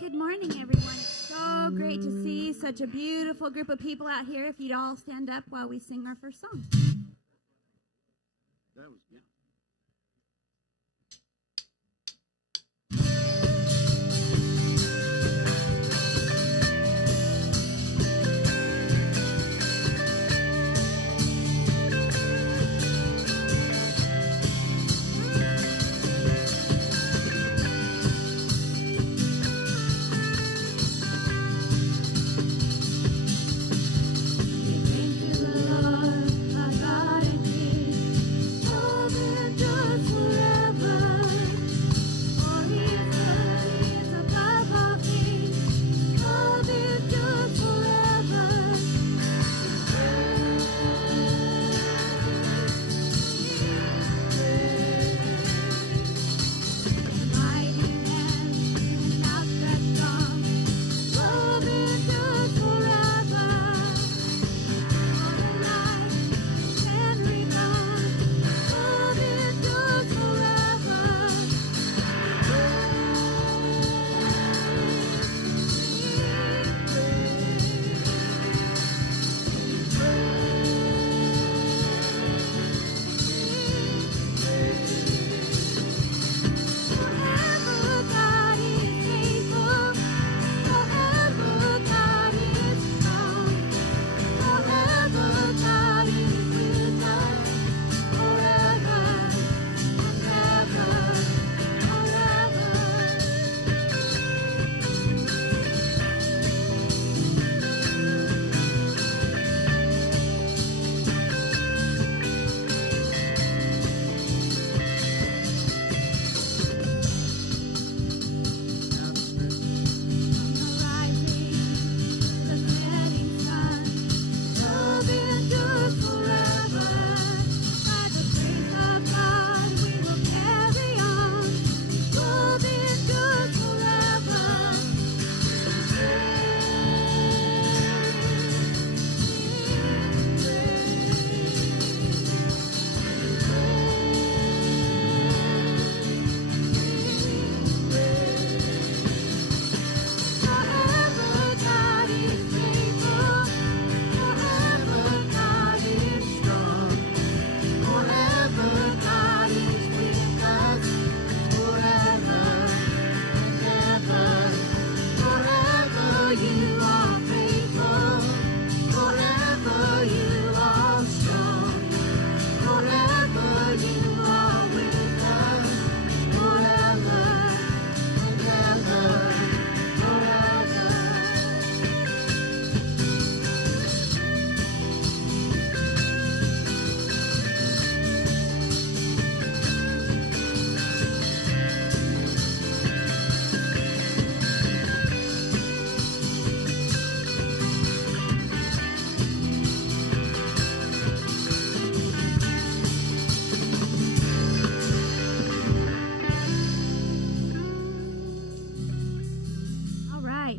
Good morning, everyone. It's so great to see such a beautiful group of people out here. If you'd all stand up while we sing our first song. That was good.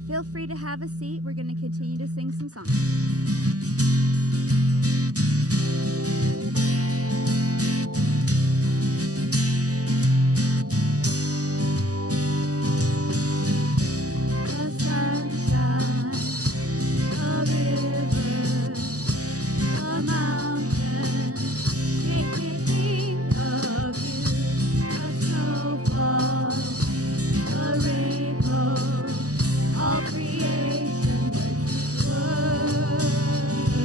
Feel free to have a seat. We're going to continue to sing some songs. Creation, but you were.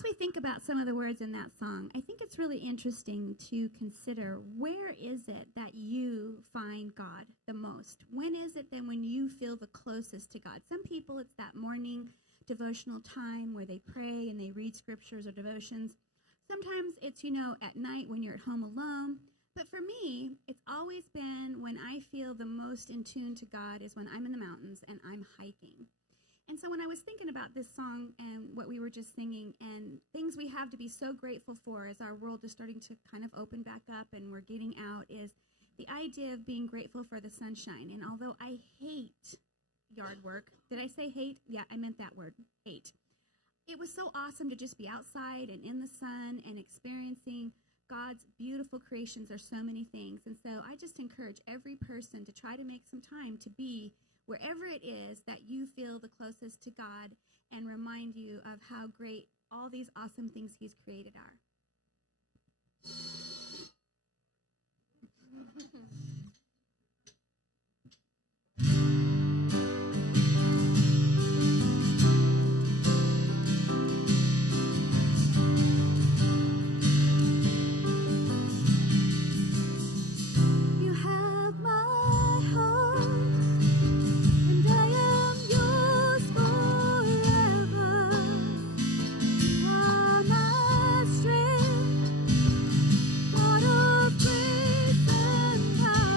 as we think about some of the words in that song, I think it's really interesting to consider, where is it that you find God the most? When is it then when you feel the closest to God? Some people, it's that morning devotional time where they pray and they read scriptures or devotions. Sometimes it's, at night when you're at home alone. But for me, it's always been when I feel the most in tune to God is when I'm in the mountains and I'm hiking. And so when I was thinking about this song and what we were just singing and things we have to be so grateful for as our world is starting to kind of open back up and we're getting out, is the idea of being grateful for the sunshine. And although I hate yard work, did I say hate? Yeah, I meant that word, hate. It was so awesome to just be outside and in the sun and experiencing God's beautiful creations. There's so many things. And so I just encourage every person to try to make some time to be wherever it is that you feel the closest to God and remind you of how great all these awesome things he's created are. Strength, God of grace and power.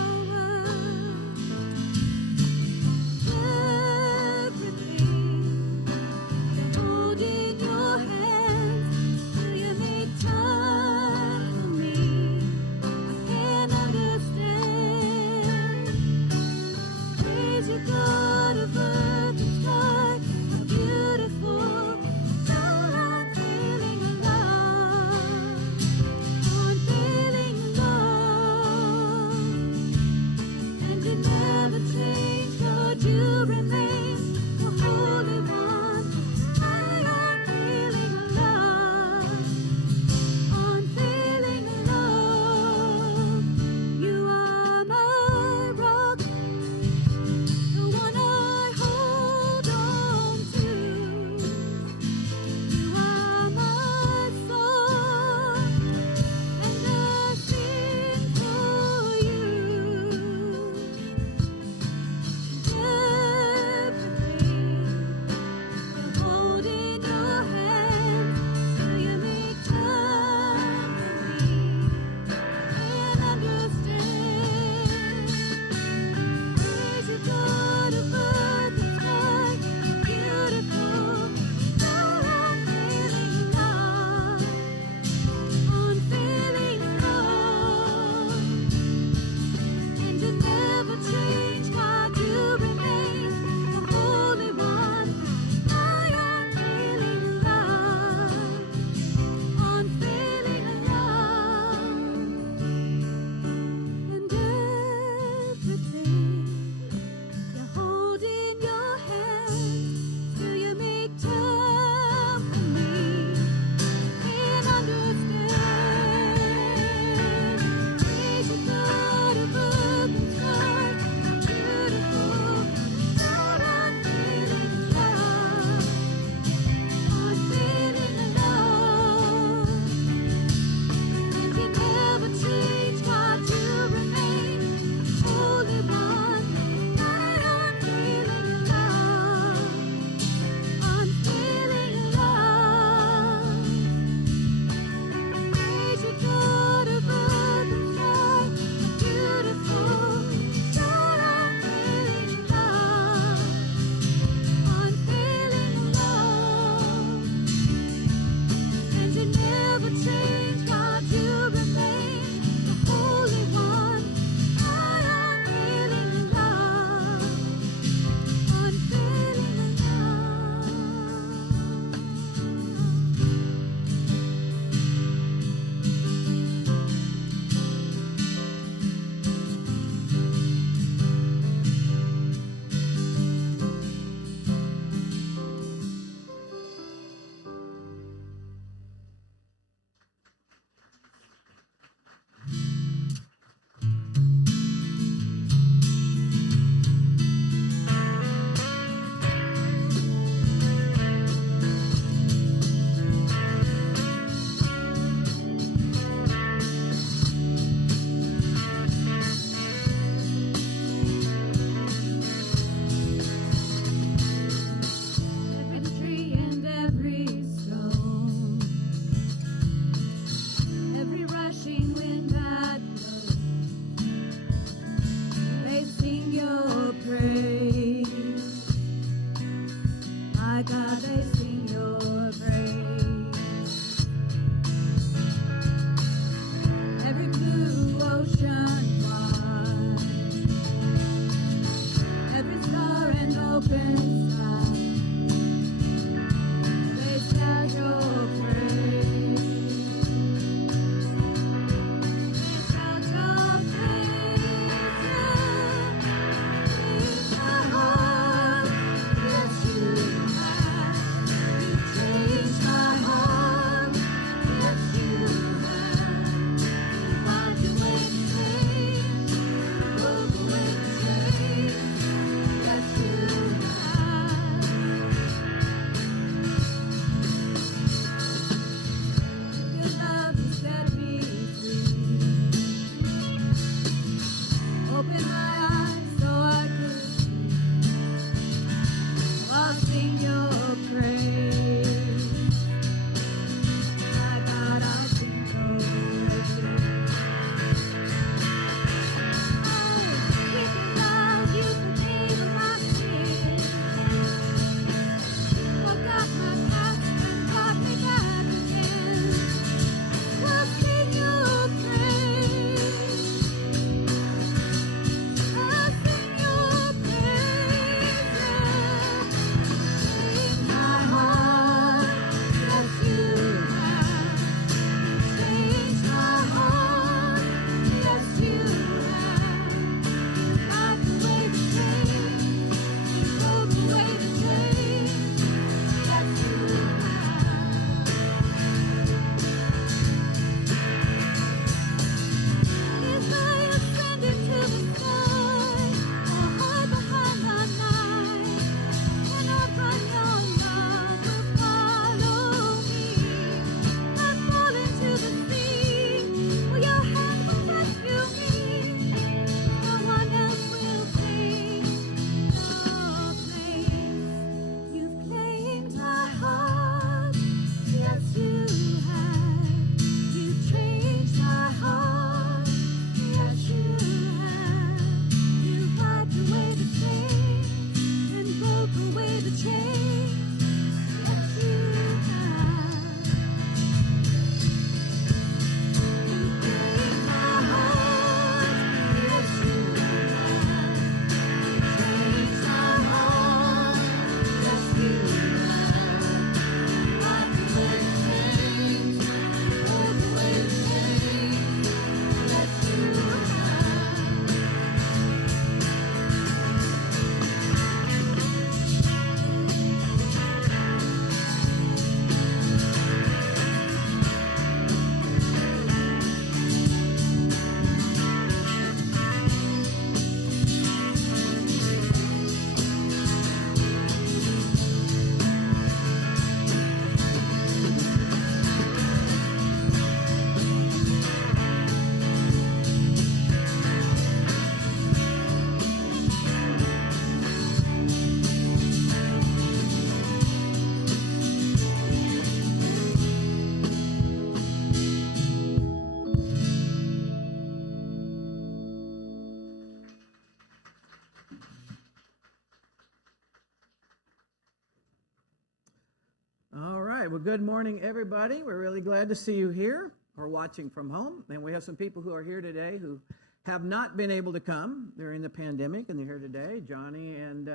good morning, everybody. We're really glad to see you here or watching from home. And we have some people who are here today who have not been able to come during the pandemic, and they're here today. Johnny and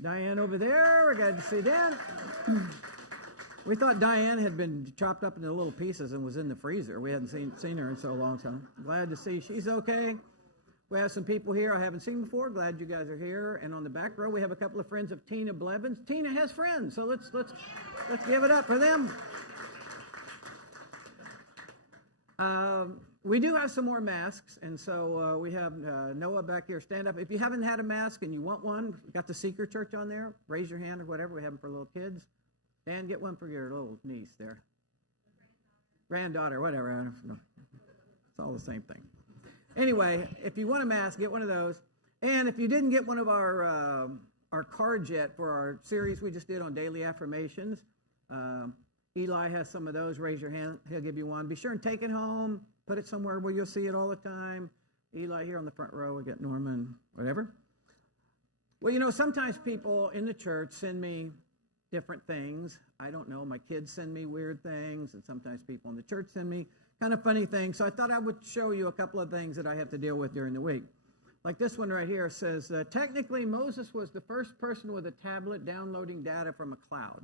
Diane over there. We're glad to see them. We thought Diane had been chopped up into little pieces and was in the freezer. We hadn't seen her in so long, so I'm glad to see she's okay. We have some people here I haven't seen before. Glad you guys are here. And on the back row, we have a couple of friends of Tina Blevins. Tina has friends, so let's give it up for them. We do have some more masks, and so we have Noah back here. Stand up. If you haven't had a mask and you want one, we got the Seeker Church on there. Raise your hand or whatever. We have them for little kids. Dan, get one for your little niece there. Granddaughter, whatever. It's all the same thing. Anyway, if you want a mask, get one of those. And if you didn't get one of our cards yet for our series we just did on daily affirmations, Eli has some of those. Raise your hand. He'll give you one. Be sure and take it home. Put it somewhere where you'll see it all the time. Eli here on the front row. We get Norman, whatever. Well, you know, sometimes people in the church send me different things. I don't know. My kids send me weird things, and sometimes people in the church send me kind of funny things. So I thought I would show you a couple of things that I have to deal with during the week. Like this one right here says, technically Moses was the first person with a tablet downloading data from a cloud.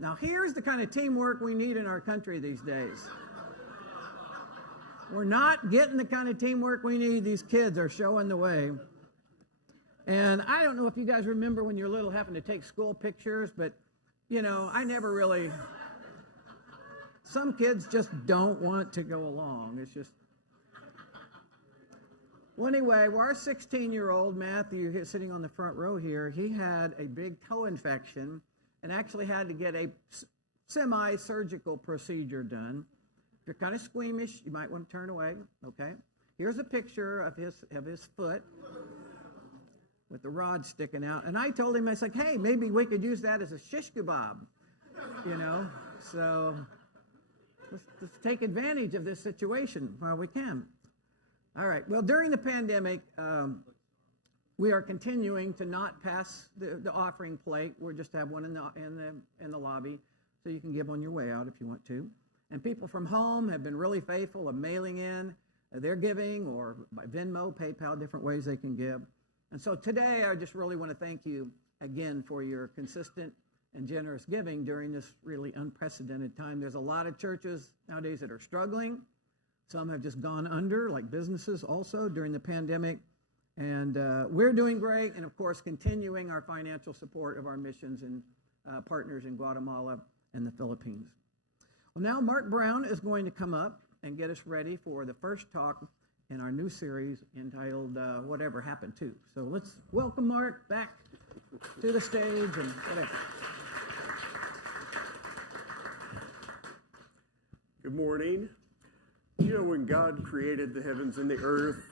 Now here's the kind of teamwork we need in our country these days. We're not getting the kind of teamwork we need. These kids are showing the way. And I don't know if you guys remember when you were little having to take school pictures, but, you know, I never really... Some kids just don't want to go along. It's just... Well, anyway, our 16-year-old Matthew, sitting on the front row here, he had a big toe infection and actually had to get a semi-surgical procedure done. If you're kind of squeamish, you might want to turn away, okay? Here's a picture of his foot with the rod sticking out. And I told him, I said, hey, maybe we could use that as a shish kebab, you know? So... Let's take advantage of this situation while we can. All right. Well, during the pandemic, we are continuing to not pass the offering plate. We'll just have one in the lobby, so you can give on your way out if you want to. And people from home have been really faithful of mailing in their giving, or by Venmo, PayPal, different ways they can give. And so today, I just really want to thank you again for your consistent and generous giving during this really unprecedented time. There's a lot of churches nowadays that are struggling. Some have just gone under, like businesses also during the pandemic. And we're doing great, and of course continuing our financial support of our missions and partners in Guatemala and the Philippines. Well, now Mark Brown is going to come up and get us ready for the first talk in our new series entitled Whatever Happened To. So let's welcome Mark back to the stage and whatever. Good morning. You know, when God created the heavens and the earth...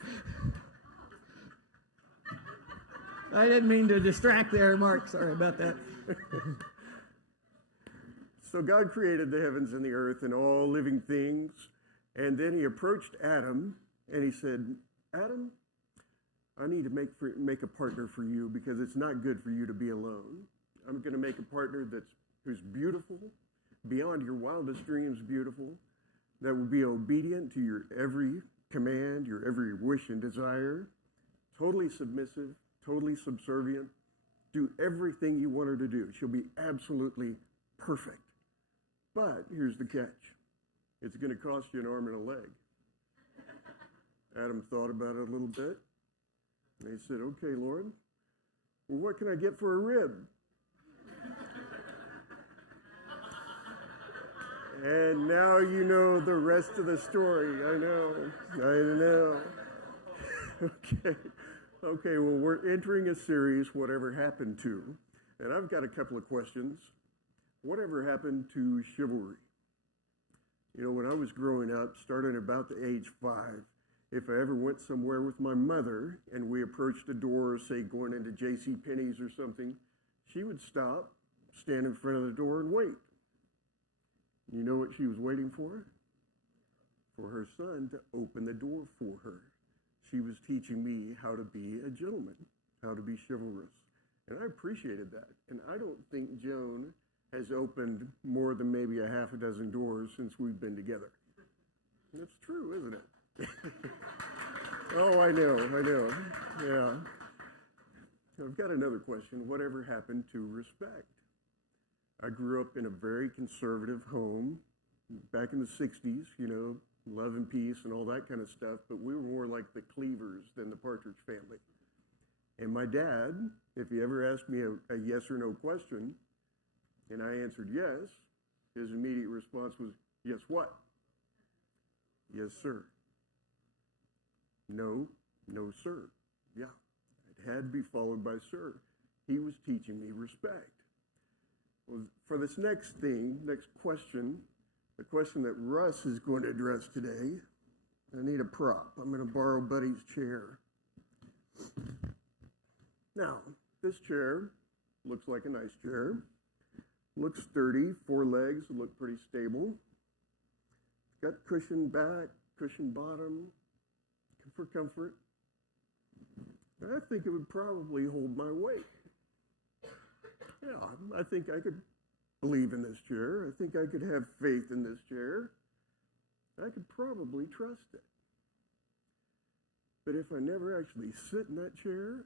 I didn't mean to distract there, Mark. Sorry about that. So God created the heavens and the earth and all living things. And then he approached Adam and he said, Adam, I need to make a partner for you because it's not good for you to be alone. I'm going to make a partner who's beautiful, beyond your wildest dreams beautiful, that will be obedient to your every command, your every wish and desire, totally submissive, totally subservient, do everything you want her to do. She'll be absolutely perfect. But here's the catch. It's going to cost you an arm and a leg. Adam thought about it a little bit. And he said, okay, Lord, well, what can I get for a rib? And now you know the rest of the story. I know. Okay, well, we're entering a series, Whatever Happened To. And I've got a couple of questions. Whatever happened to chivalry? You know, when I was growing up, starting about the age 5, if I ever went somewhere with my mother and we approached a door, say going into J.C. Penney's or something, she would stop, stand in front of the door and wait. You know what she was waiting for? For her son to open the door for her. She was teaching me how to be a gentleman, how to be chivalrous. And I appreciated that. And I don't think Joan has opened more than maybe a half a dozen doors since we've been together. That's true, isn't it? Oh, I know. Yeah. I've got another question. Whatever happened to respect? I grew up in a very conservative home back in the 60s, love and peace and all that kind of stuff, but we were more like the Cleavers than the Partridge Family. And my dad, if he ever asked me a yes or no question, and I answered yes, his immediate response was, yes, what? Yes, sir. No, no, sir. Yeah, it had to be followed by sir. He was teaching me respect. Well, for this next question, the question that Russ is going to address today, I need a prop. I'm going to borrow Buddy's chair. Now, this chair looks like a nice chair. Looks sturdy, 4 legs, look pretty stable. Got cushion back, cushion bottom, for comfort. I think it would probably hold my weight. Yeah, I think I could believe in this chair. I think I could have faith in this chair. I could probably trust it. But if I never actually sit in that chair,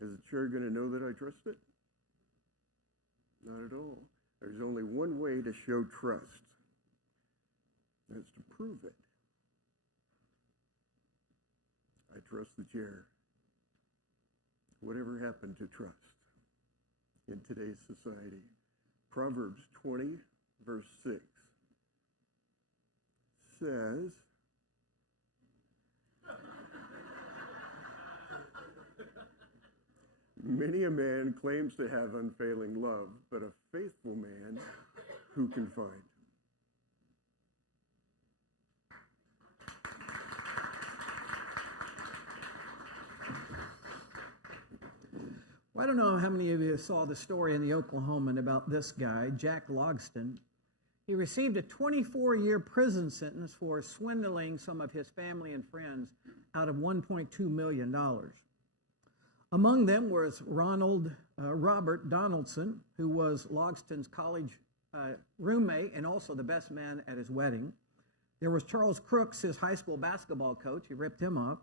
is the chair going to know that I trust it? Not at all. There's only one way to show trust. That's to prove it. I trust the chair. Whatever happened to trust in today's society? Proverbs 20, verse 6 says, many a man claims to have unfailing love, but a faithful man who can find? Well, I don't know how many of you saw the story in the Oklahoman about this guy, Jack Logston. He received a 24-year prison sentence for swindling some of his family and friends out of $1.2 million. Among them was Robert Donaldson, who was Logston's college roommate and also the best man at his wedding. There was Charles Crooks, his high school basketball coach. He ripped him off.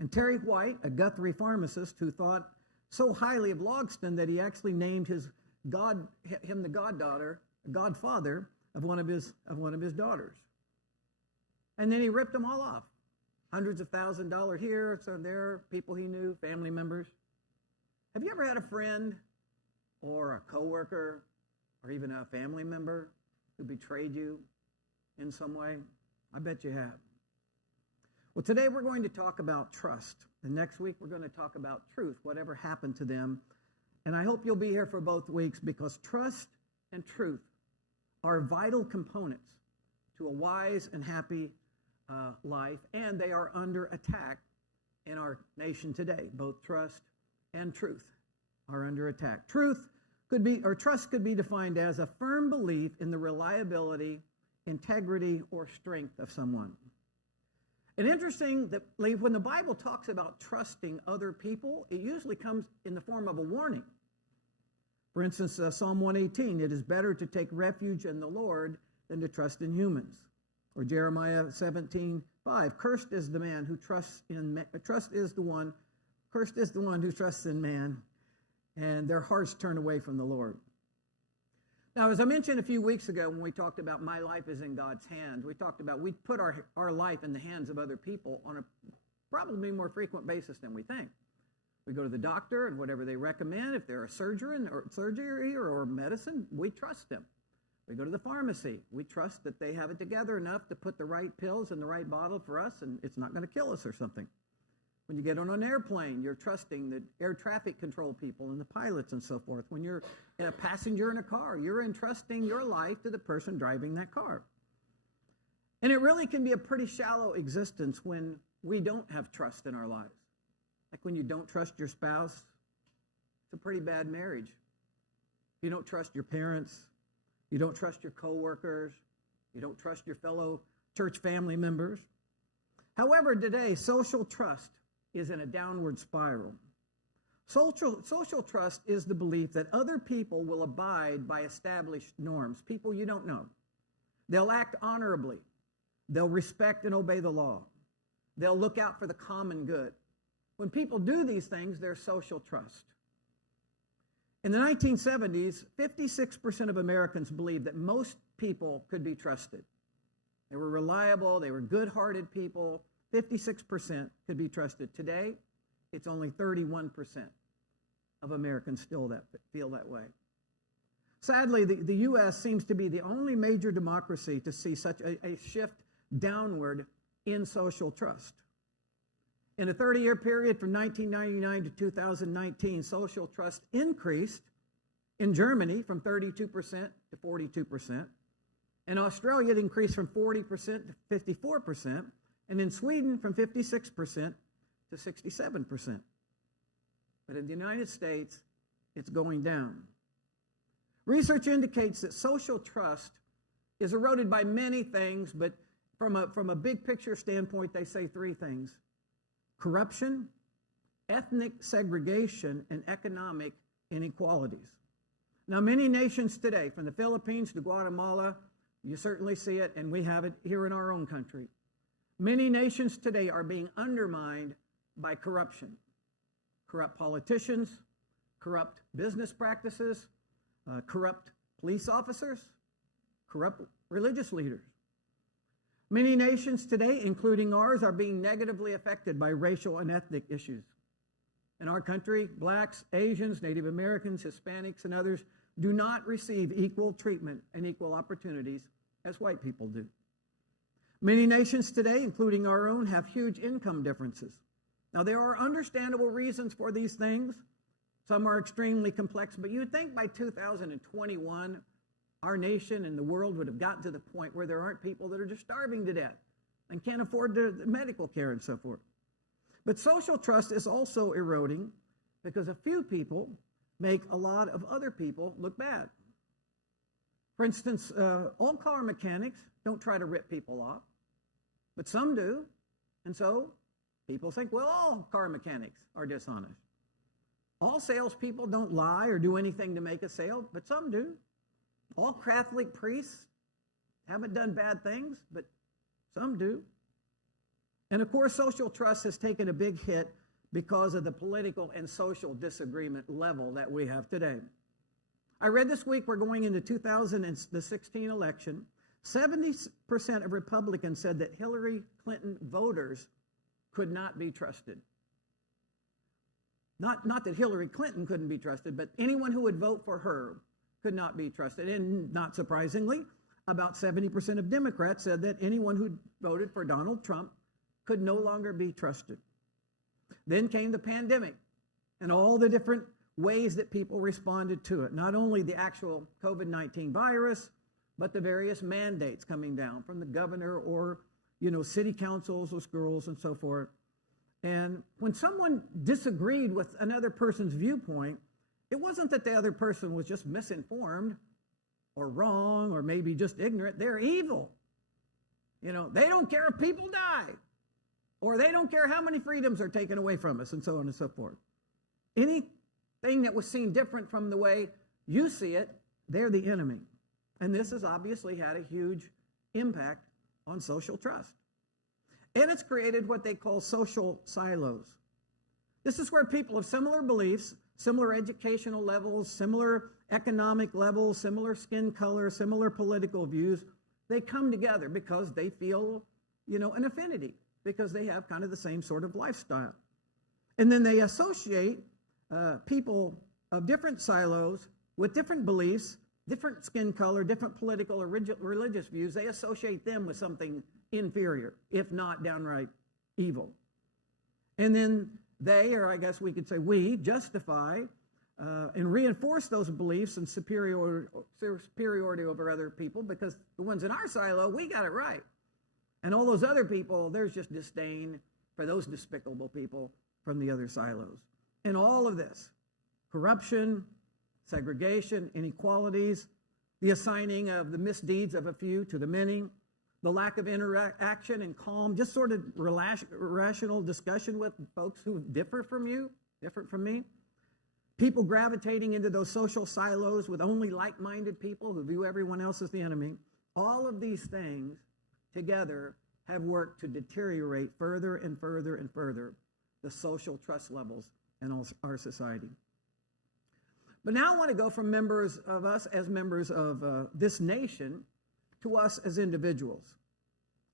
And Terry White, a Guthrie pharmacist who thought so highly of Logston that he actually named him the godfather of one of his daughters. And then he ripped them all off. Hundreds of $1,000s here, so there, people he knew, family members. Have you ever had a friend or a coworker or even a family member who betrayed you in some way? I bet you have. Well, today we're going to talk about trust. And next week we're going to talk about truth, whatever happened to them. And I hope you'll be here for both weeks because trust and truth are vital components to a wise and happy life, and they are under attack in our nation today. Both trust and truth are under attack. Trust could be defined as a firm belief in the reliability, integrity, or strength of someone. And interestingly, when the Bible talks about trusting other people, it usually comes in the form of a warning. For instance, Psalm 118, it is better to take refuge in the Lord than to trust in humans. Or Jeremiah 17:5, cursed is the one who trusts in man, and their hearts turn away from the Lord. Now, as I mentioned a few weeks ago when we talked about my life is in God's hands, we talked about we put our life in the hands of other people on a probably more frequent basis than we think. We go to the doctor and whatever they recommend, if they're a surgery or medicine, we trust them. We go to the pharmacy. We trust that they have it together enough to put the right pills in the right bottle for us and it's not going to kill us or something. When you get on an airplane, you're trusting the air traffic control people and the pilots and so forth. When you're a passenger in a car, you're entrusting your life to the person driving that car. And it really can be a pretty shallow existence when we don't have trust in our lives. Like when you don't trust your spouse, it's a pretty bad marriage. You don't trust your parents. You don't trust your coworkers. You don't trust your fellow church family members. However, today, social trust is in a downward spiral. Social trust is the belief that other people will abide by established norms, people you don't know. They'll act honorably. They'll respect and obey the law. They'll look out for the common good. When people do these things, there's social trust. In the 1970s, 56% of Americans believed that most people could be trusted. They were reliable, they were good-hearted people. 56% could be trusted. Today, it's only 31% of Americans still feel that way. Sadly, the U.S. seems to be the only major democracy to see such a shift downward in social trust. In a 30-year period from 1999 to 2019, social trust increased in Germany from 32% to 42%. In Australia, it increased from 40% to 54%. And in Sweden, from 56% to 67%. But in the United States, it's going down. Research indicates that social trust is eroded by many things, but from a big picture standpoint, they say three things: corruption, ethnic segregation, and economic inequalities. Now, many nations today, from the Philippines to Guatemala, you certainly see it, and we have it here in our own country. Many nations today are being undermined by corruption. Corrupt politicians, corrupt business practices, corrupt police officers, corrupt religious leaders. Many nations today, including ours, are being negatively affected by racial and ethnic issues. In our country, blacks, Asians, Native Americans, Hispanics, and others do not receive equal treatment and equal opportunities as white people do. Many nations today, including our own, have huge income differences. Now, there are understandable reasons for these things. Some are extremely complex, but you'd think by 2021, our nation and the world would have gotten to the point where there aren't people that are just starving to death and can't afford the medical care and so forth. But social trust is also eroding because a few people make a lot of other people look bad. For instance, all car mechanics don't try to rip people off, but some do. And so people think, well, all car mechanics are dishonest. All salespeople don't lie or do anything to make a sale, but some do. All Catholic priests haven't done bad things, but some do. And of course, social trust has taken a big hit because of the political and social disagreement level that we have today. I read this week we're going into 2016 election. 70% of Republicans said that Hillary Clinton voters could not be trusted. Not that Hillary Clinton couldn't be trusted, but anyone who would vote for her could not be trusted. And not surprisingly, about 70% of Democrats said that anyone who voted for Donald Trump could no longer be trusted. Then came the pandemic and all the different ways that people responded to it. Not only the actual COVID-19 virus, but the various mandates coming down from the governor or, city councils or schools and so forth. And when someone disagreed with another person's viewpoint, it wasn't that the other person was just misinformed or wrong or maybe just ignorant. They're evil. They don't care if people die, or they don't care how many freedoms are taken away from us, and so on and so forth. Anything that was seen different from the way you see it, they're the enemy. And this has obviously had a huge impact on social trust. And it's created what they call social silos. This is where people of similar beliefs, similar educational levels, similar economic levels, similar skin color, similar political views, they come together because they feel, an affinity, because they have kind of the same sort of lifestyle. And then they associate people of different silos with different beliefs, different skin color, different political or religious views. They associate them with something inferior, if not downright evil. And then they, or I guess we could say we, justify and reinforce those beliefs and superiority over other people, because the ones in our silo, we got it right. And all those other people, there's just disdain for those despicable people from the other silos. And all of this, corruption, segregation, inequalities, the assigning of the misdeeds of a few to the many, the lack of interaction and calm, just sort of rational discussion with folks who differ from you, different from me. people gravitating into those social silos with only like-minded people who view everyone else as the enemy. All of these things together have worked to deteriorate further and further and further the social trust levels in our society. But now I want to go from members of us as members of this nation to us as individuals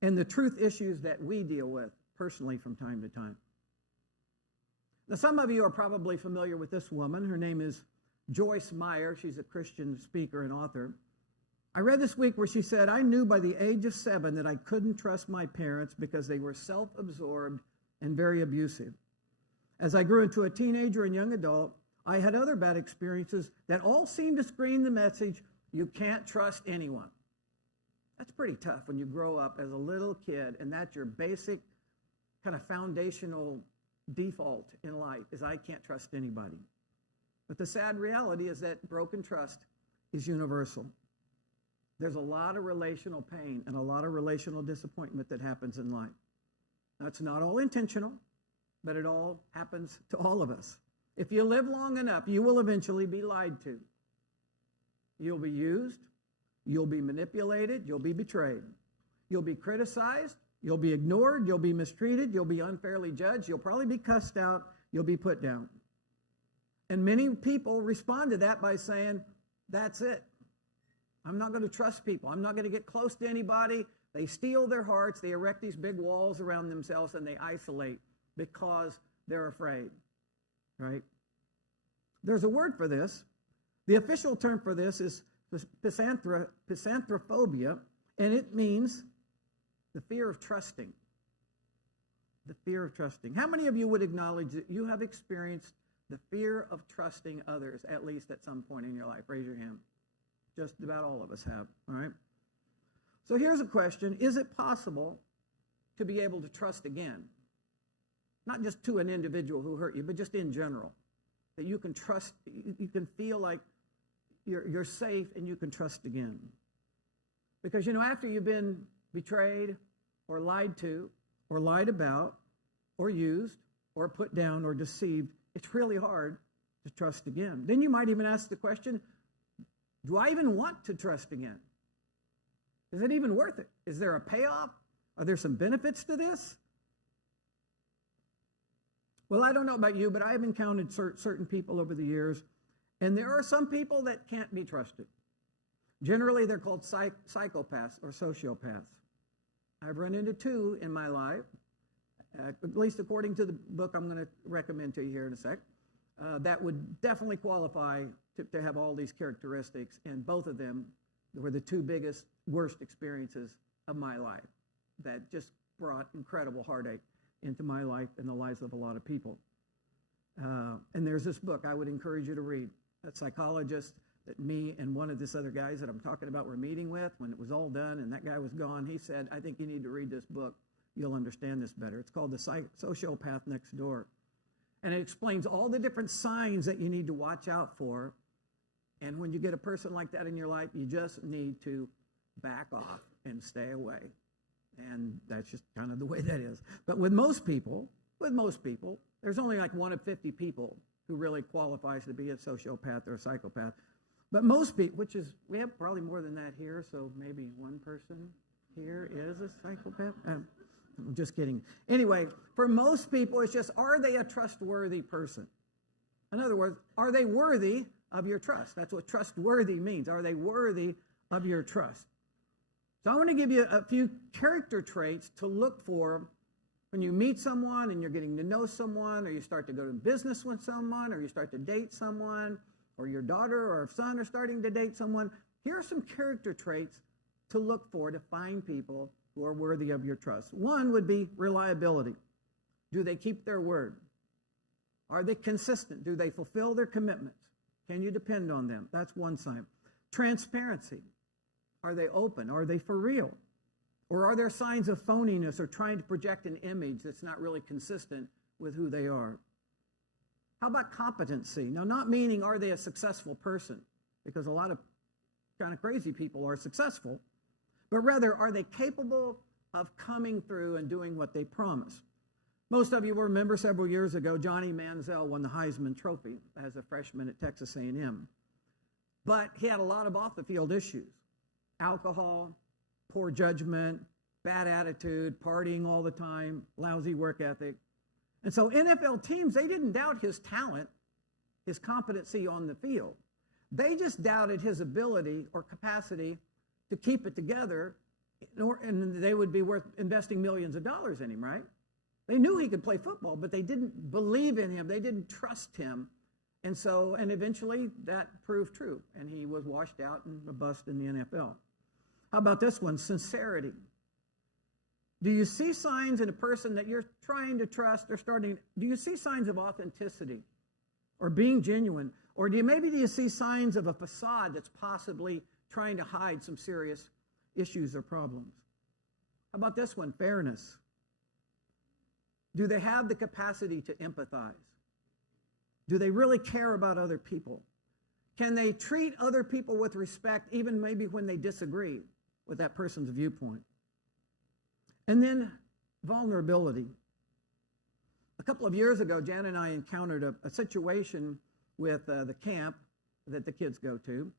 and the truth issues that we deal with personally from time to time. Now, some of you are probably familiar with this woman. Her name is Joyce Meyer. She's a Christian speaker and author. I read this week where she said, I knew by the age of 7 that I couldn't trust my parents because they were self-absorbed and very abusive. As I grew into a teenager and young adult, I had other bad experiences that all seemed to scream the message, you can't trust anyone. That's pretty tough when you grow up as a little kid and that's your basic kind of foundational default in life is I can't trust anybody. But the sad reality is that broken trust is universal. There's a lot of relational pain and a lot of relational disappointment that happens in life. That's not all intentional, but it all happens to all of us. If you live long enough, you will eventually be lied to. You'll be used, you'll be manipulated, you'll be betrayed. You'll be criticized, you'll be ignored, you'll be mistreated, you'll be unfairly judged, you'll probably be cussed out, you'll be put down. And many people respond to that by saying, that's it. I'm not going to trust people. I'm not going to get close to anybody. They steal their hearts, they erect these big walls around themselves, and they isolate because they're afraid. Right? There's a word for this. The official term for this is pisanthrophobia, and it means the fear of trusting. The fear of trusting. How many of you would acknowledge that you have experienced the fear of trusting others, at least at some point in your life? Raise your hand. Just about all of us have, all right? So here's a question. Is it possible to be able to trust again? Not just to an individual who hurt you, but just in general. That you can trust, you can feel like you're safe and you can trust again. Because, after you've been betrayed or lied to or lied about or used or put down or deceived, it's really hard to trust again. Then you might even ask the question, do I even want to trust again? Is it even worth it? Is there a payoff? Are there some benefits to this? Well, I don't know about you, but I've encountered certain people over the years, and there are some people that can't be trusted. Generally, they're called psychopaths or sociopaths. I've run into 2 in my life, at least according to the book I'm going to recommend to you here in a sec, that would definitely qualify to have all these characteristics, and both of them were the 2 biggest, worst experiences of my life that just brought incredible heartache into my life and the lives of a lot of people. And there's this book I would encourage you to read. A psychologist that me and one of these other guys that I'm talking about were meeting with, when it was all done and that guy was gone, he said, I think you need to read this book. You'll understand this better. It's called The Sociopath Next Door. And it explains all the different signs that you need to watch out for. And when you get a person like that in your life, you just need to back off and stay away. And that's just kind of the way that is. But with most people, there's only like 1 of 50 people who really qualifies to be a sociopath or a psychopath. But most people, we have probably more than that here, so maybe 1 person here is a psychopath. I'm just kidding. Anyway, for most people, it's just, are they a trustworthy person? In other words, are they worthy of your trust? That's what trustworthy means. Are they worthy of your trust? So I want to give you a few character traits to look for when you meet someone and you're getting to know someone, or you start to go to business with someone, or you start to date someone, or your daughter or son are starting to date someone. Here are some character traits to look for to find people who are worthy of your trust. One would be reliability. Do they keep their word? Are they consistent? Do they fulfill their commitments? Can you depend on them? That's one sign. Transparency. Are they open? Are they for real? Or are there signs of phoniness or trying to project an image that's not really consistent with who they are? How about competency? Now, not meaning are they a successful person, because a lot of kind of crazy people are successful, but rather, are they capable of coming through and doing what they promise? Most of you will remember several years ago, Johnny Manziel won the Heisman Trophy as a freshman at Texas A&M. But he had a lot of off-the-field issues. Alcohol, poor judgment, bad attitude, partying all the time, lousy work ethic. And so NFL teams, they didn't doubt his talent, his competency on the field. They just doubted his ability or capacity to keep it together, and they would be worth investing millions of dollars in him, right? They knew he could play football, but they didn't believe in him. They didn't trust him. And eventually that proved true, and he was washed out and a bust in the NFL. How about this one? Sincerity. Do you see signs in a person that you're trying to trust or do you see signs of authenticity or being genuine? Or do you see signs of a facade that's possibly trying to hide some serious issues or problems? How about this one? Fairness. Do they have the capacity to empathize? Do they really care about other people? Can they treat other people with respect, even maybe when they disagree with that person's viewpoint? And then vulnerability. A couple of years ago, Jan and I encountered a situation with the camp that the kids go to,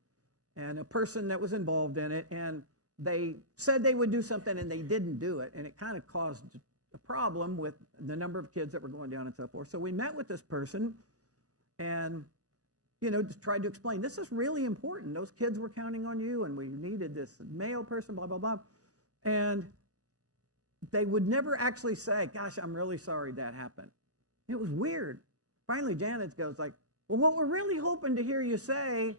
and a person that was involved in it, and they said they would do something and they didn't do it, and it kind of caused a problem with the number of kids that were going down and so forth. So we met with this person and, just tried to explain, this is really important. Those kids were counting on you, and we needed this male person, blah, blah, blah. And they would never actually say, gosh, I'm really sorry that happened. It was weird. Finally, Janet goes like, well, what we're really hoping to hear you say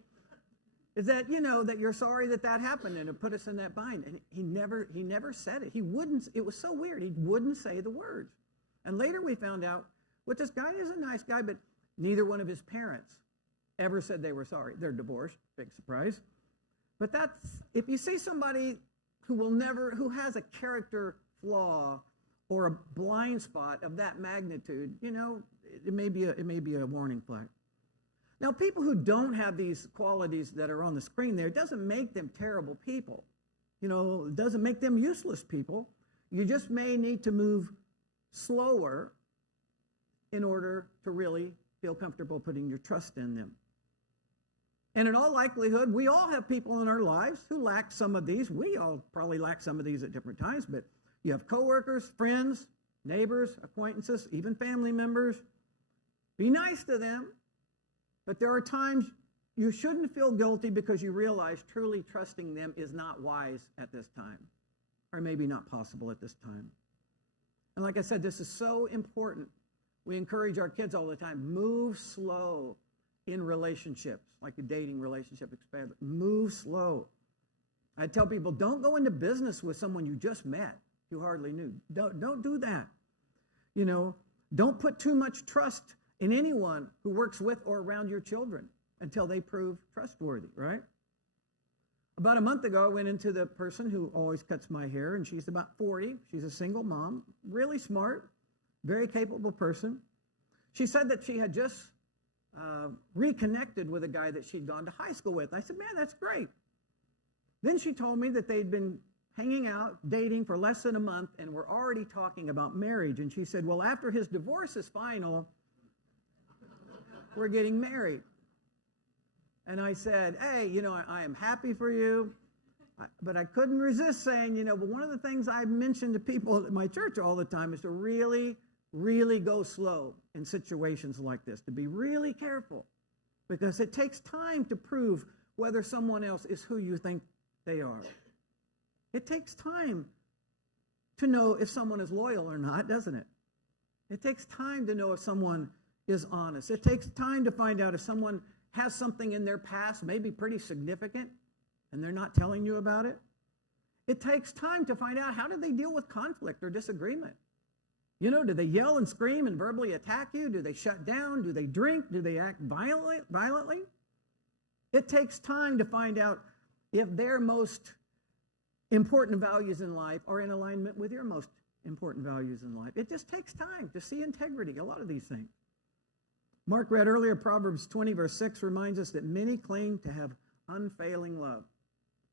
is that, that you're sorry that happened and it put us in that bind. And he never said it. He wouldn't. It was so weird. He wouldn't say the words. And later we found out, what this guy is a nice guy, but neither one of his parents ever said they were sorry. They're divorced. Big surprise. But if you see somebody who has a character flaw or a blind spot of that magnitude, it may be a warning flag. Now, people who don't have these qualities that are on the screen there, it doesn't make them terrible people. It doesn't make them useless people. You just may need to move slower in order to really feel comfortable putting your trust in them. And in all likelihood, we all have people in our lives who lack some of these. We all probably lack some of these at different times, but you have coworkers, friends, neighbors, acquaintances, even family members. Be nice to them. But there are times you shouldn't feel guilty because you realize truly trusting them is not wise at this time, or maybe not possible at this time. And like I said, this is so important. We encourage our kids all the time, move slow in relationships, like a dating relationship. Move slow. I tell people, don't go into business with someone you just met, you hardly knew. Don't do that. Don't put too much trust in anyone who works with or around your children until they prove trustworthy, right? About a month ago, I went into the person who always cuts my hair, and she's about 40. She's a single mom, really smart, very capable person. She said that she had just reconnected with a guy that she'd gone to high school with. I said, man, that's great. Then she told me that they'd been hanging out, dating for less than a month, and were already talking about marriage. And she said, well, after his divorce is final, we're getting married. And I said, hey, I am happy for you, but I couldn't resist saying, but one of the things I mention to people at my church all the time is to really, really go slow in situations like this, to be really careful, because it takes time to prove whether someone else is who you think they are. It takes time to know if someone is loyal or not, doesn't it? It takes time to know if someone is honest. It takes time to find out if someone has something in their past, maybe pretty significant, and they're not telling you about it. It takes time to find out, how do they deal with conflict or disagreement? Do they yell and scream and verbally attack you? Do they shut down? Do they drink? Do they act violently? It takes time to find out if their most important values in life are in alignment with your most important values in life. It just takes time to see integrity, a lot of these things. Mark read earlier, Proverbs 20, verse 6 reminds us that many claim to have unfailing love,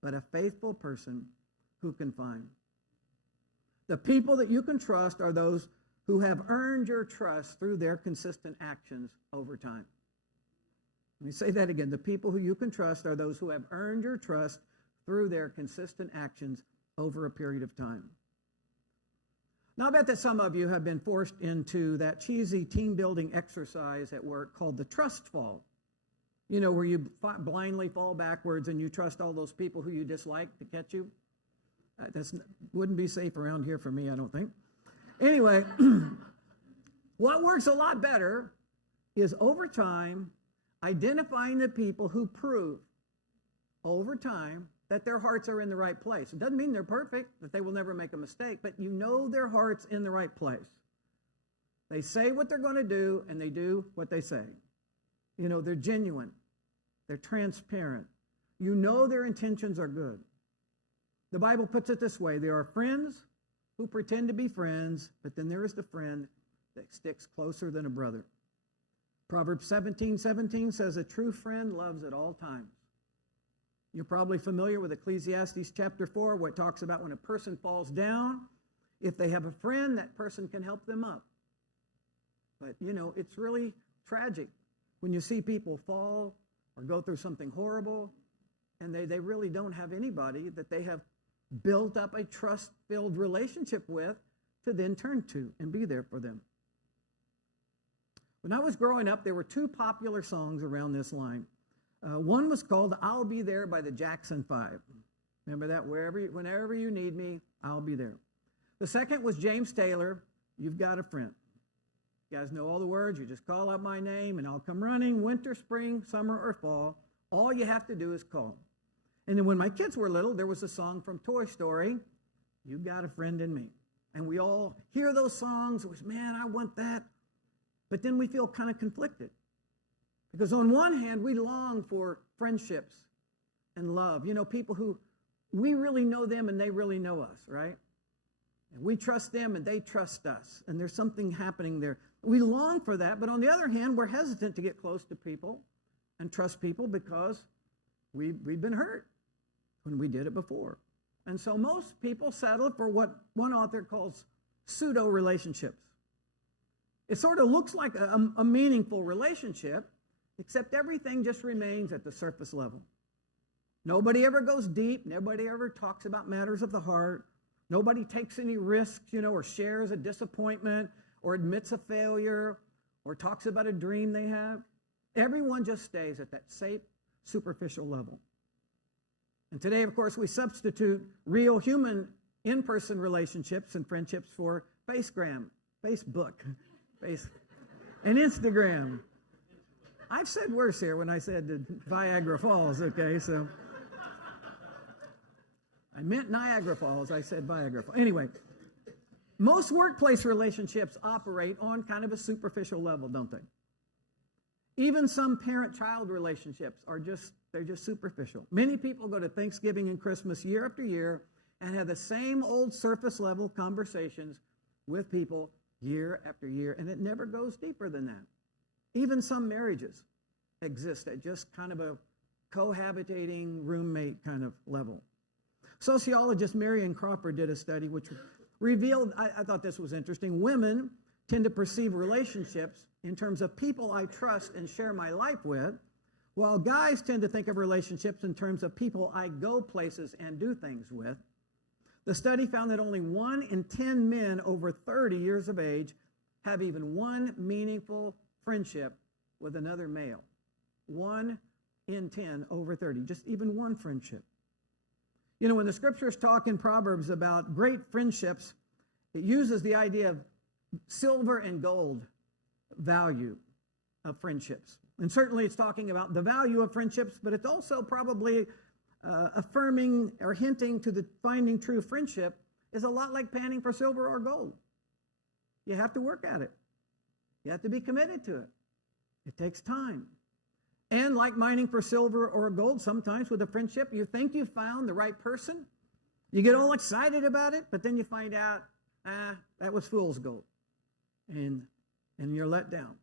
but a faithful person who can find. The people that you can trust are those who have earned your trust through their consistent actions over time. Let me say that again. The people who you can trust are those who have earned your trust through their consistent actions over a period of time. Now, I bet that some of you have been forced into that cheesy team-building exercise at work called the trust fall. You know, where you blindly fall backwards and you trust all those people who you dislike to catch you. That wouldn't be safe around here for me, I don't think. Anyway, what works a lot better is over time identifying the people who prove over time that their hearts are in the right place. It doesn't mean they're perfect, that they will never make a mistake, but you know their heart's in the right place. They say what they're going to do, and they do what they say. You know, they're genuine. They're transparent. You know their intentions are good. The Bible puts it this way: there are friends who pretend to be friends, but then there is the friend that sticks closer than a brother. Proverbs 17:17 says, a true friend loves at all times. You're probably familiar with Ecclesiastes chapter 4, where it talks about when a person falls down, if they have a friend, that person can help them up. But, you know, it's really tragic when you see people fall or go through something horrible, and they really don't have anybody that they have built up a trust-filled relationship with to then turn to and be there for them. When I was growing up, there were two popular songs around this line. One was called I'll Be There by the Jackson 5. Remember that? Whenever you need me, I'll be there. The second was James Taylor, You've Got a Friend. You guys know all the words. You just call out my name and I'll come running, winter, spring, summer, or fall. All you have to do is call. And then when my kids were little, there was a song from Toy Story, You've Got a Friend in Me. And we all hear those songs. It was, man, I want that. But then we feel kind of conflicted. Because on one hand, we long for friendships and love. You know, people who we really know them and they really know us, right? And we trust them and they trust us. And there's something happening there. We long for that. But on the other hand, we're hesitant to get close to people and trust people because we've been hurt when we did it before. And so most people settle for what one author calls pseudo relationships. It sort of looks like a meaningful relationship, except everything just remains at the surface level. Nobody ever goes deep. Nobody ever talks about matters of the heart. Nobody takes any risks, you know, or shares a disappointment or admits a failure or talks about a dream they have. Everyone just stays at that safe, superficial level. And today, of course, we substitute real human in-person relationships and friendships for Facebook, and Instagram. I've said worse here when I said Viagra Falls, okay, so. I meant Niagara Falls, I said Viagra Falls. Anyway, most workplace relationships operate on kind of a superficial level, don't they? Even some parent-child relationships they're just superficial. Many people go to Thanksgiving and Christmas year after year and have the same old surface-level conversations with people year after year, and it never goes deeper than that. Even some marriages exist at just kind of a cohabitating roommate kind of level. Sociologist Marion Crawford did a study which revealed, I thought this was interesting, women tend to perceive relationships in terms of people I trust and share my life with, while guys tend to think of relationships in terms of people I go places and do things with. The study found that only 1 in 10 men over 30 years of age have even one meaningful friendship with another male. 1 in 10 over 30, just even one friendship. You know, when the scriptures talk in Proverbs about great friendships, it uses the idea of silver and gold value of friendships. And certainly it's talking about the value of friendships, but it's also probably affirming or hinting to the finding true friendship is a lot like panning for silver or gold. You have to work at it. You have to be committed to it. It takes time. And like mining for silver or gold, sometimes with a friendship, you think you found the right person. You get all excited about it, but then you find out, that was fool's gold. And you're let down.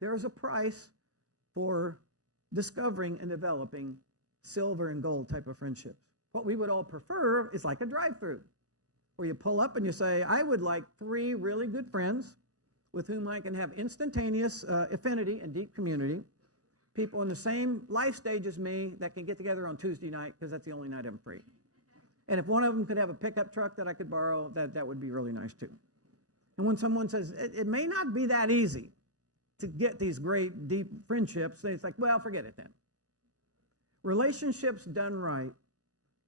There's a price for discovering and developing silver and gold type of friendships. What we would all prefer is like a drive-through. where you pull up and you say, I would like 3 really good friends with whom I can have instantaneous affinity and deep community, people in the same life stage as me that can get together on Tuesday night because that's the only night I'm free. And if one of them could have a pickup truck that I could borrow, that would be really nice too. And when someone says, it may not be that easy to get these great, deep friendships, it's like, well, forget it then. Relationships done right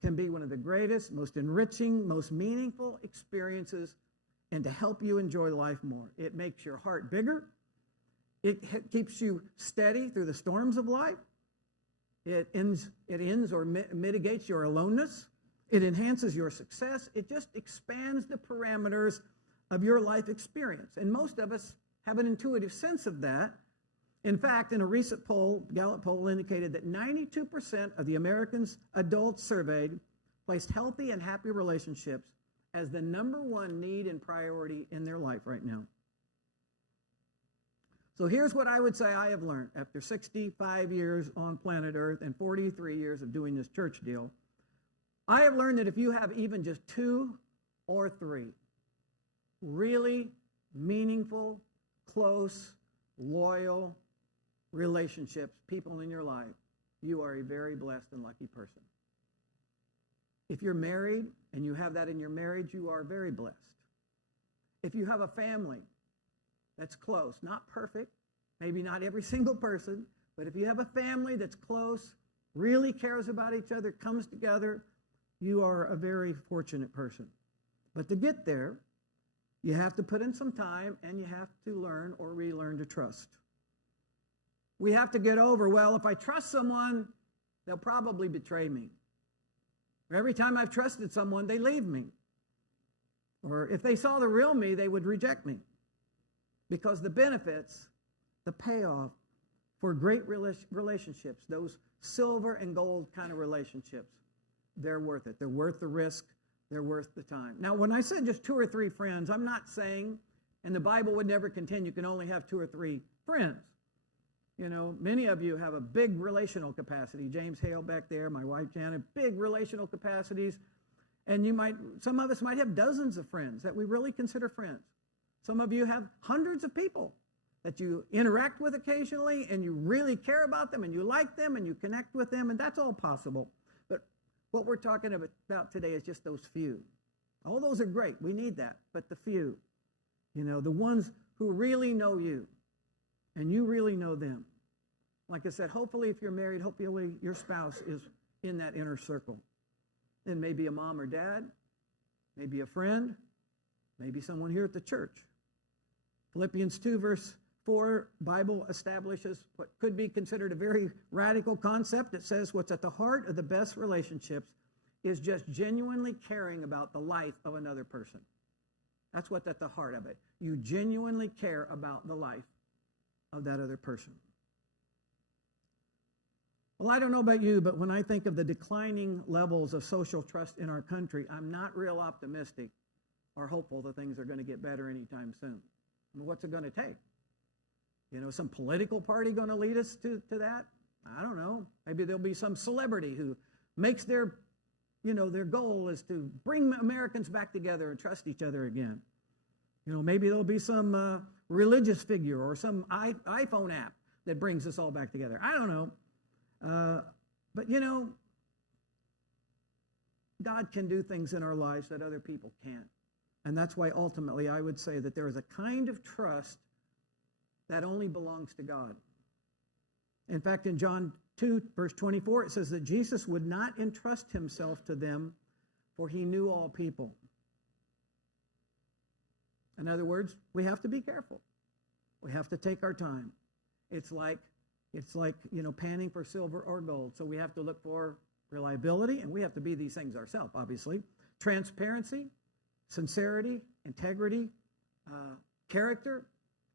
can be one of the greatest, most enriching, most meaningful experiences, and to help you enjoy life more. It makes your heart bigger. It keeps you steady through the storms of life. It ends or mitigates your aloneness. It enhances your success. It just expands the parameters of your life experience. And most of us have an intuitive sense of that. In fact, in a recent poll, Gallup poll indicated that 92% of the Americans adults surveyed placed healthy and happy relationships as the number one need and priority in their life right now. So here's what I would say I have learned after 65 years on planet Earth and 43 years of doing this church deal. I have learned that if you have even just 2 or 3 really meaningful, close, loyal relationships, people in your life, you are a very blessed and lucky person. If you're married and you have that in your marriage, you are very blessed. If you have a family that's close, not perfect, maybe not every single person, but if you have a family that's close, really cares about each other, comes together, you are a very fortunate person. But to get there, you have to put in some time and you have to learn or relearn to trust. We have to get over, well, if I trust someone, they'll probably betray me. Or every time I've trusted someone, they leave me. Or if they saw the real me, they would reject me. Because the benefits, the payoff for great relationships, those silver and gold kind of relationships, they're worth it. They're worth the risk. They're worth the time. Now, when I said just 2 or 3 friends, I'm not saying, and the Bible would never contend, you can only have 2 or 3 friends. You know, many of you have a big relational capacity. James Hale back there, my wife Janet, big relational capacities. And some of us might have dozens of friends that we really consider friends. Some of you have hundreds of people that you interact with occasionally and you really care about them and you like them and you connect with them, and that's all possible. But what we're talking about today is just those few. All those are great. We need that. But the few, you know, the ones who really know you and you really know them. Like I said, hopefully if you're married, hopefully your spouse is in that inner circle. And maybe a mom or dad, maybe a friend, maybe someone here at the church. Philippians 2 verse 4, Bible establishes what could be considered a very radical concept. It says what's at the heart of the best relationships is just genuinely caring about the life of another person. That's what's at the heart of it. You genuinely care about the life of that other person. Well, I don't know about you, but when I think of the declining levels of social trust in our country, I'm not real optimistic or hopeful that things are going to get better anytime soon. I mean, what's it going to take? You know, some political party going to lead us to that? I don't know. Maybe there'll be some celebrity who makes their goal is to bring Americans back together and trust each other again. You know, maybe there'll be some religious figure or some iPhone app that brings us all back together. I don't know. But, you know, God can do things in our lives that other people can't. And that's why ultimately I would say that there is a kind of trust that only belongs to God. In fact, in John 2, verse 24, it says that Jesus would not entrust himself to them, for he knew all people. In other words, we have to be careful. We have to take our time. It's like, you know, panning for silver or gold. So we have to look for reliability, and we have to be these things ourselves, obviously. Transparency, sincerity, integrity, character,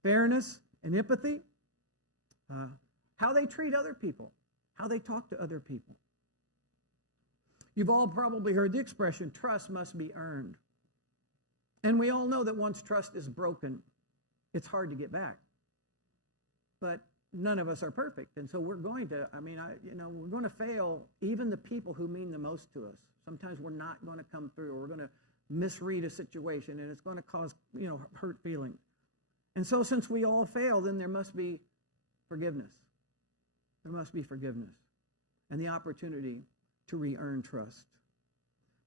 fairness, and empathy. How they treat other people, how they talk to other people. You've all probably heard the expression, trust must be earned. And we all know that once trust is broken, it's hard to get back. But none of us are perfect. And so we're going to, we're going to fail even the people who mean the most to us. Sometimes we're not going to come through, or we're going to misread a situation, and it's going to cause, hurt feelings. And so since we all fail, then there must be forgiveness. There must be forgiveness and the opportunity to re-earn trust.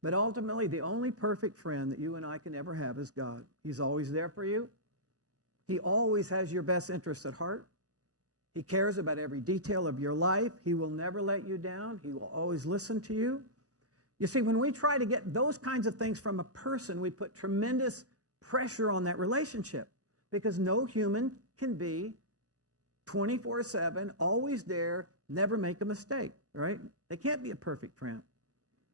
But ultimately, the only perfect friend that you and I can ever have is God. He's always there for you. He always has your best interests at heart. He cares about every detail of your life. He will never let you down. He will always listen to you. You see, when we try to get those kinds of things from a person, we put tremendous pressure on that relationship, because no human can be 24/7, always there, never make a mistake, right? They can't be a perfect friend.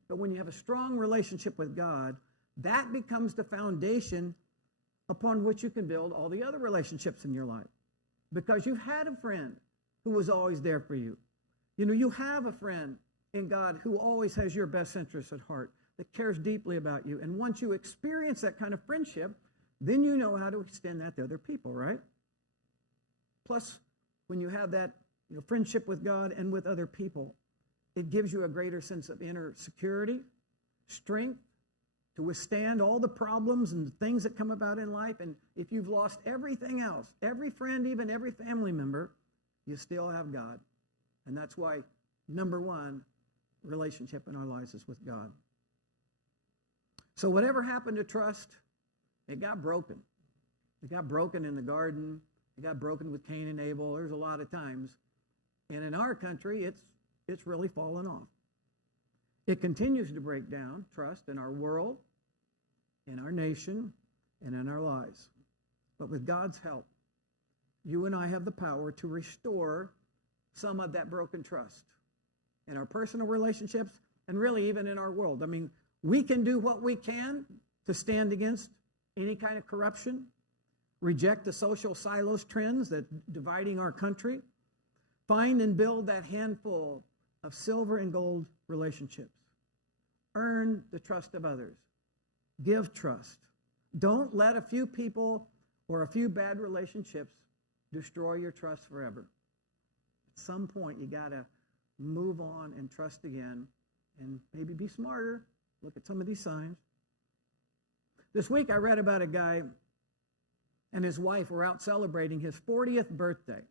But when you have a strong relationship with God, that becomes the foundation upon which you can build all the other relationships in your life. Because you've had a friend who was always there for you. You have a friend in God who always has your best interests at heart, that cares deeply about you. And once you experience that kind of friendship, then you know how to extend that to other people, right? Plus, when you have that friendship with God and with other people, it gives you a greater sense of inner security, strength to withstand all the problems and the things that come about in life. And if you've lost everything else, every friend, even every family member, you still have God. And that's why, number one, relationship in our lives is with God. So whatever happened to trust, it got broken. It got broken in the garden. It got broken with Cain and Abel. There's a lot of times. And in our country, it's really fallen off. It continues to break down trust in our world, in our nation, and in our lives. But with God's help, you and I have the power to restore some of that broken trust in our personal relationships and really even in our world. I mean, we can do what we can to stand against any kind of corruption, reject the social silos trends that dividing our country, find and build that handful of silver and gold relationships. Earn the trust of others. Give trust. Don't let a few people or a few bad relationships destroy your trust forever. At some point, you got to move on and trust again and maybe be smarter. Look at some of these signs. This week, I read about a guy and his wife were out celebrating his 40th birthday.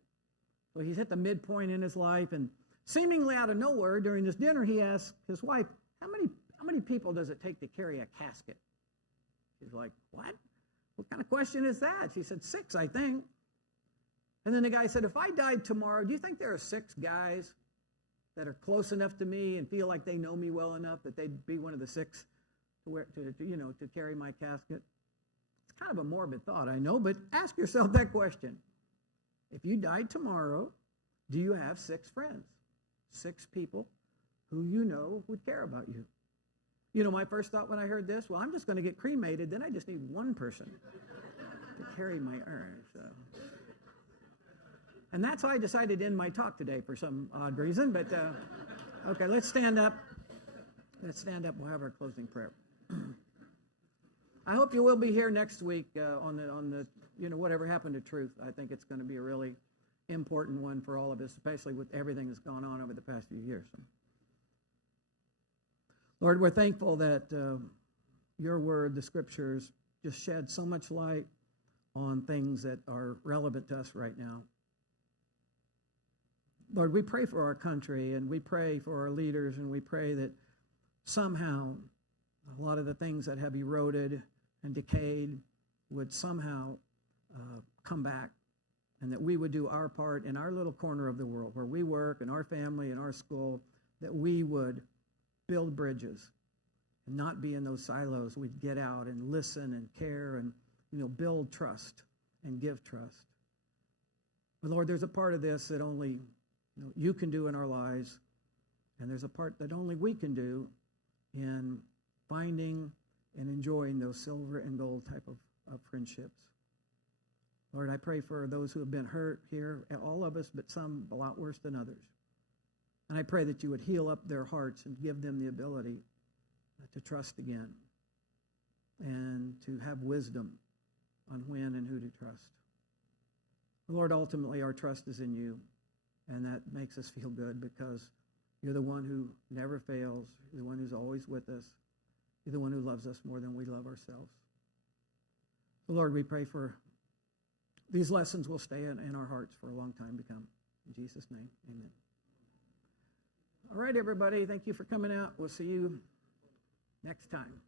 So he's hit the midpoint in his life, and seemingly out of nowhere during this dinner, he asked his wife, how many people does it take to carry a casket? She's like, what? What kind of question is that? She said, 6, I think. And then the guy said, if I died tomorrow, do you think there are 6 guys that are close enough to me and feel like they know me well enough that they'd be one of the 6 to carry my casket? It's kind of a morbid thought, I know, but ask yourself that question. If you died tomorrow, do you have 6 friends? 6 people who you know would care about you? My first thought when I heard this, well, I'm just going to get cremated, then I just need one person to carry my urn. So. And that's how I decided to end my talk today for some odd reason, but okay, let's stand up. Let's stand up. We'll have our closing prayer. I hope you will be here next week on the whatever happened to truth. I think it's going to be a really important one for all of us, especially with everything that's gone on over the past few years. Lord, we're thankful that your word, the scriptures, just shed so much light on things that are relevant to us right now. Lord, we pray for our country, and we pray for our leaders, and we pray that somehow a lot of the things that have eroded and decayed would somehow come back, and that we would do our part in our little corner of the world where we work, and our family, and our school, that we would build bridges and not be in those silos. We'd get out and listen and care and, build trust and give trust. But Lord, there's a part of this that only you can do in our lives, and there's a part that only we can do in finding and enjoying those silver and gold type of friendships. Lord, I pray for those who have been hurt here, all of us, but some a lot worse than others. And I pray that you would heal up their hearts and give them the ability to trust again and to have wisdom on when and who to trust. Lord, ultimately our trust is in you, and that makes us feel good because you're the one who never fails, you're the one who's always with us, You're the one who loves us more than we love ourselves. Lord, we pray for these lessons will stay in our hearts for a long time to come. In Jesus' name, amen. All right, everybody. Thank you for coming out. We'll see you next time.